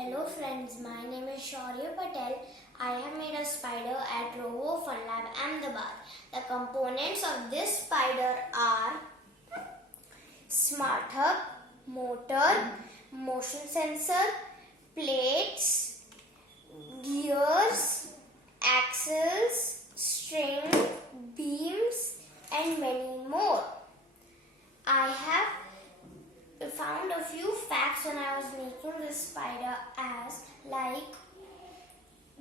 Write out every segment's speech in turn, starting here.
Hello friends, my name is Shuarya Patel. I have made a spider at Robofun Lab, Ahmedabad. The components of this spider are smart hub, motor, motion sensor, plates, gears, axles, string, beams and many more. I have found a few facts when I was making this spider as like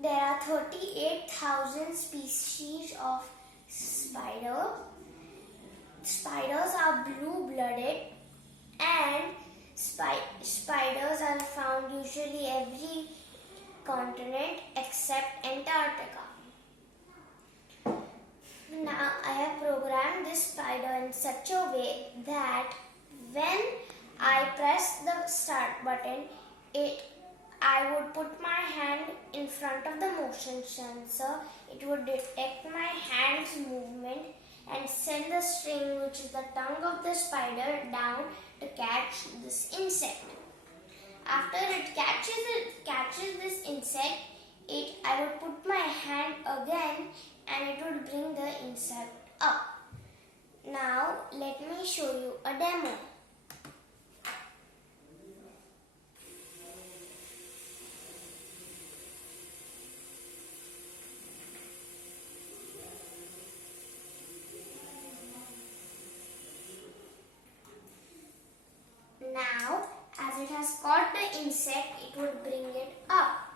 there are 38,000 species of spider. Spiders are blue-blooded and spiders are found usually every continent except Antarctica. Now I have programmed this spider in such a way that when I press the start button, I would put my hand in front of the motion sensor. It would detect my hand's movement and send the string, which is the tongue of the spider, down to catch this insect. After it catches this insect, I would put my hand again and it would bring the insect up. Now let me show you a demo. Now, as it has caught the insect, it will bring it up.